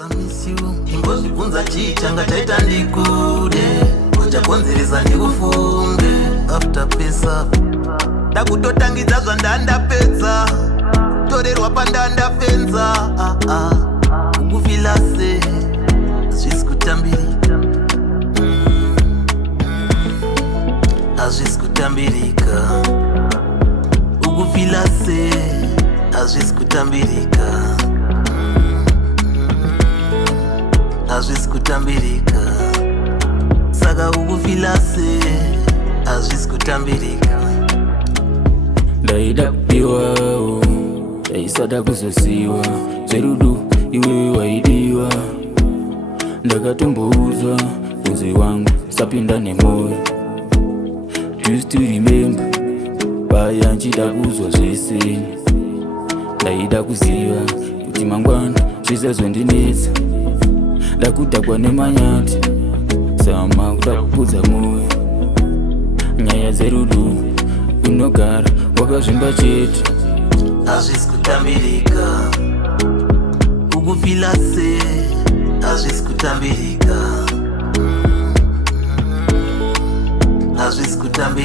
Imbozvibvunza chichanga chaita ndikude chakonzeresa ndikufunge after pesa ndakutotangidza zvandandapedza torerwa pandandafenza ukufila se hazvisi kutambirika hazvisi kutambirika ukufila se hazvisi kutambirika hazvisi kutambirika saka ukufila se hazvisi kutambirika ndaida kupiwawo ndaisada kuzosiwa zverudo iwe waidiwa ndakatombouzwa kunzi wangu sapinda nemoyo just to remember paya nchida kuzwa zvese ndaida kuziva kuti mangwana zvisazondinetsa ndakudhakwa nemanyati zama kuda kupudza moyo nyaya dzerudo unogara wakazvimba chete hazvisi kutambirika ukufila se hazvisi kutambirika hazvisi kutambirika